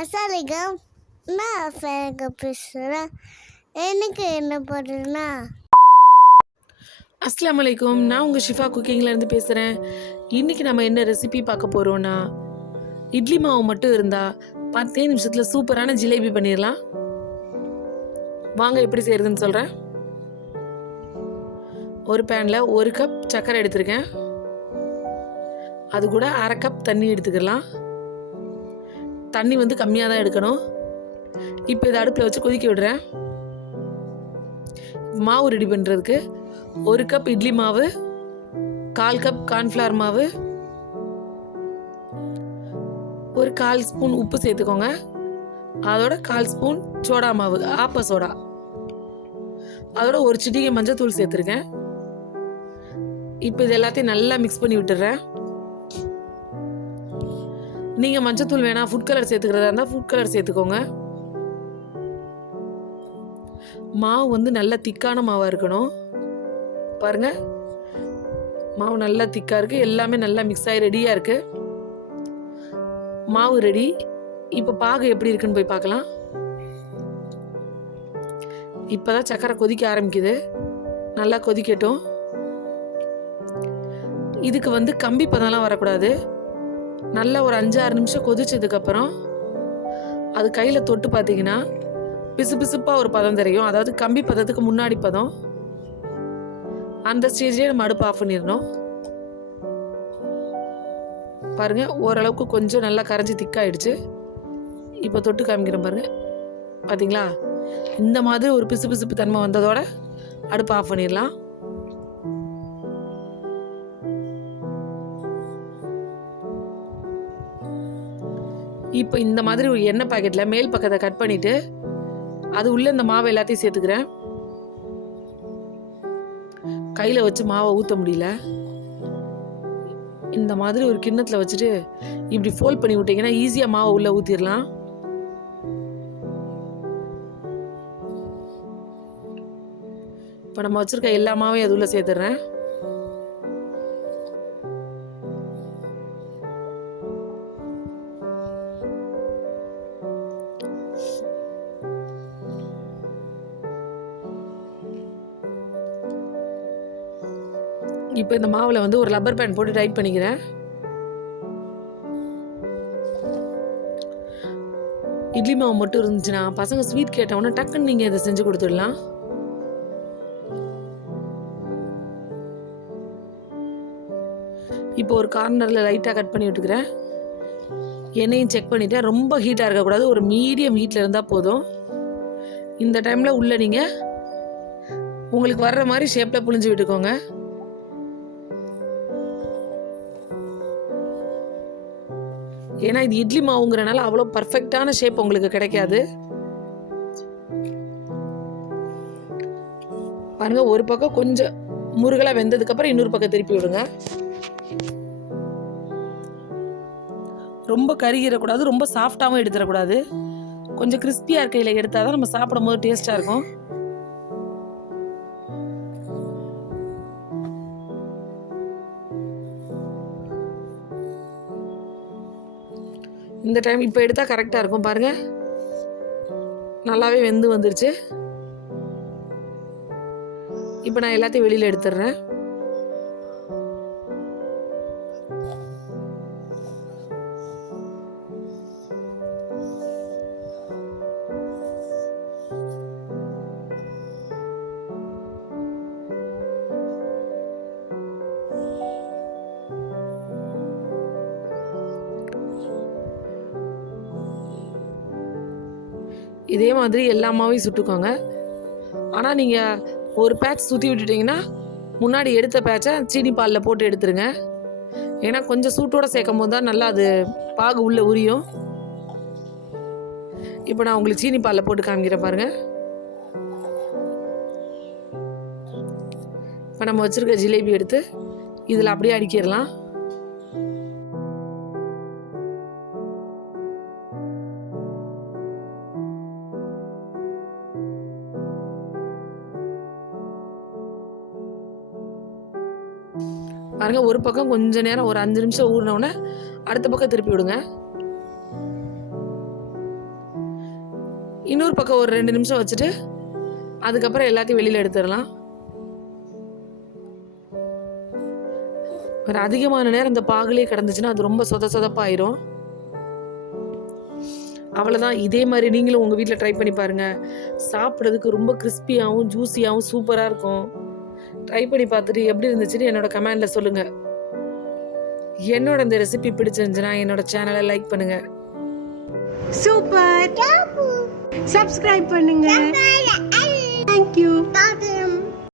Assalamualaikum. நான் ஃபேங்க பேசுகிறேன். எனக்கு என்ன பண்ணுறேன்னா அஸ்ஸலாமுஅலைக்கும். நான் உங்கள் ஷிஃபா குக்கிங்லேருந்து பேசுகிறேன். இன்றைக்கி நம்ம என்ன ரெசிபி பார்க்க போகிறோன்னா, இட்லி மாவு மட்டும் இருந்தால் 10 நிமிஷத்தில் சூப்பரான ஜிலேபி பண்ணிடலாம். வாங்க எப்படி செய்கிறதுன்னு சொல்கிறேன். ஒரு பேனில் 1 கப் சர்க்கரை எடுத்துருக்கேன். அது கூட 1/2 கப் தண்ணி எடுத்துக்கலாம். தண்ணி கம்மியாக தான் எடுக்கணும். இப்போ இதை அடுப்பில் வச்சு கொதிக்க விடுறேன். மாவு ரெடி பண்ணுறதுக்கு 1 கப் இட்லி மாவு, 1/4 கப் கார்ன்ஃப்ளவர் மாவு, ஒரு 1/4 ஸ்பூன் உப்பு சேர்த்துக்கோங்க. அதோட 1/4 ஸ்பூன் சோடா மாவு, ஆப்ப சோடா, அதோட ஒரு சிட்டிகை மஞ்சள் தூள் சேர்த்துருக்கேன். இப்போ இது எல்லாத்தையும் நல்லா மிக்ஸ் பண்ணி விட்டுறேன். நீங்கள் மஞ்சள் தூள் வேணாம், ஃபுட் கலர் சேர்த்துக்கிறதா இருந்தால் ஃபுட் கலர் சேர்த்துக்கோங்க. மாவு நல்ல திக்கான மாவாக இருக்கணும். பாருங்கள், மாவு நல்லா திக்காக இருக்குது. எல்லாமே நல்லா மிக்ஸ் ஆகி ரெடியாக இருக்குது. மாவு ரெடி. இப்போ பாகு எப்படி இருக்குன்னு போய் பார்க்கலாம். இப்போ தான் சக்கரை கொதிக்க ஆரம்பிக்குது. நல்லா கொதிக்கட்டும். இதுக்கு கம்பி பதம்லாம் வரக்கூடாது. நல்லா ஒரு 5-6 நிமிஷம் கொதிச்சதுக்கப்புறம் அது கையில் தொட்டு பார்த்தீங்கன்னா பிசு பிசுப்பாக ஒரு பதம் தெரியும். அதாவது கம்பி பதத்துக்கு முன்னாடி பதம். அந்த ஸ்டேஜ்லேயே நம்ம அடுப்பு ஆஃப் பண்ணிடணும். பாருங்கள், ஓரளவுக்கு கொஞ்சம் நல்லா கரைஞ்சி திக்காயிடுச்சு. இப்போ தொட்டு காமிக்கிறேன் பாருங்கள். பார்த்தீங்களா, இந்த மாதிரி ஒரு பிசு பிசுப்பு தன்மை வந்ததோட அடுப்பு ஆஃப் பண்ணிடலாம். இப்போ இந்த மாதிரி ஒரு எண்ணெய் பாக்கெட்டில் மேல் பக்கத்தை கட் பண்ணிவிட்டு அது உள்ளே இந்த மாவை எல்லாத்தையும் சேர்த்துக்கிறேன். கையில் வச்சு மாவை ஊற்ற முடியல. இந்த மாதிரி ஒரு கிண்ணத்தில் வச்சுட்டு இப்படி ஃபோல்ட் பண்ணி விட்டிங்கன்னா ஈஸியாக மாவை உள்ளே ஊற்றிடலாம். இப்போ நம்ம வச்சுருக்க எல்லா மாவையும் அது உள்ளே சேர்த்துட்றேன். இப்போ இந்த மாவில் ஒரு ரப்பர் பேண்ட் போட்டு டைட் பண்ணிக்கிறேன். இட்லி மாவு மட்டும் இருந்துச்சுன்னா பசங்க ஸ்வீட் கேட்டவுடனே டக்குன்னு நீங்கள் இதை செஞ்சு கொடுத்துடலாம். இப்போ ஒரு கார்னரில் லைட்டாக கட் பண்ணி விட்டுக்கிறேன். எண்ணெயும் செக் பண்ணிவிட்டேன். ரொம்ப ஹீட்டாக இருக்கக்கூடாது, ஒரு மீடியம் ஹீட்டில் இருந்தால் போதும். இந்த டைமில் உள்ளே நீங்கள் உங்களுக்கு வர்ற மாதிரி ஷேப்பில் புழிஞ்சு விட்டுக்கோங்க. ஏன்னா இது இட்லி மாவுங்கிறனால அவ்வளோ பர்ஃபெக்டான ஷேப் உங்களுக்கு கிடைக்காது. பாருங்க, ஒரு பக்கம் கொஞ்சம் முருகலாக வெந்ததுக்கப்புறம் இன்னொரு பக்கம் திருப்பி விடுங்க. ரொம்ப கருகிடக்கூடாது, ரொம்ப சாஃப்டாகவும் எடுத்துடக்கூடாது. கொஞ்சம் கிறிஸ்பியாக இருக்கையில் எடுத்தால் தான் நம்ம சாப்பிடும் போது டேஸ்ட்டாக இருக்கும். இந்த டைம் இப்போ எடுத்தால் கரெக்டாக இருக்கும். பாருங்கள், நல்லாவே வெந்து வந்துருச்சு. இப்போ நான் எல்லாத்தையும் வெளியில் எடுத்துடுறேன். இதே மாதிரி எல்லா மாவையும் சுட்டுக்கோங்க. ஆனால் நீங்கள் ஒரு பேட்ச் சுற்றி விட்டுட்டிங்கன்னா முன்னாடி எடுத்த பேட்சை சீனி பாலில் போட்டு எடுத்துருங்க. ஏன்னா கொஞ்சம் சூட்டோடு சேர்க்கும் போது தான் நல்லா அது பாகு உள்ளே உரியும். இப்போ நான் உங்களுக்கு சீனி பாலில் போட்டு காமிக்கிறேன் பாருங்கள். இப்போ நம்ம வச்சுருக்க ஜிலேபி எடுத்து இதில் அப்படியே அடிக்கிடலாம். பாருங்கள், ஒரு பக்கம் கொஞ்ச நேரம் ஒரு 5 நிமிஷம் ஊறினோடனே அடுத்த பக்கம் திருப்பி விடுங்க. இன்னொரு பக்கம் ஒரு 2 நிமிஷம் வச்சுட்டு அதுக்கப்புறம் எல்லாத்தையும் வெளியில் எடுத்துடலாம். வேறு அதிகமான நேரம் இந்த பாகுலேயே கிடந்துச்சுன்னா அது ரொம்ப சொதப்பாயிரும். அவ்வளோதான். இதே மாதிரி நீங்களும் உங்கள் வீட்டில் ட்ரை பண்ணி பாருங்கள். சாப்பிட்றதுக்கு ரொம்ப கிறிஸ்பியாகவும் ஜூஸியாகவும் சூப்பராக இருக்கும். ட்ரை பண்ணி பார்த்துட்டு எப்படி இருந்துச்சுன்னு என்னோட கமெண்டில் சொல்லுங்கள். என்னோட இந்த ரெசிபி பிடிச்சிருந்துச்சுன்னா என்னோட சேனலை லைக் பண்ணுங்கள். சூப்பர். சப்ஸ்கிரைப் பண்ணுங்க. தேங்க்யூ.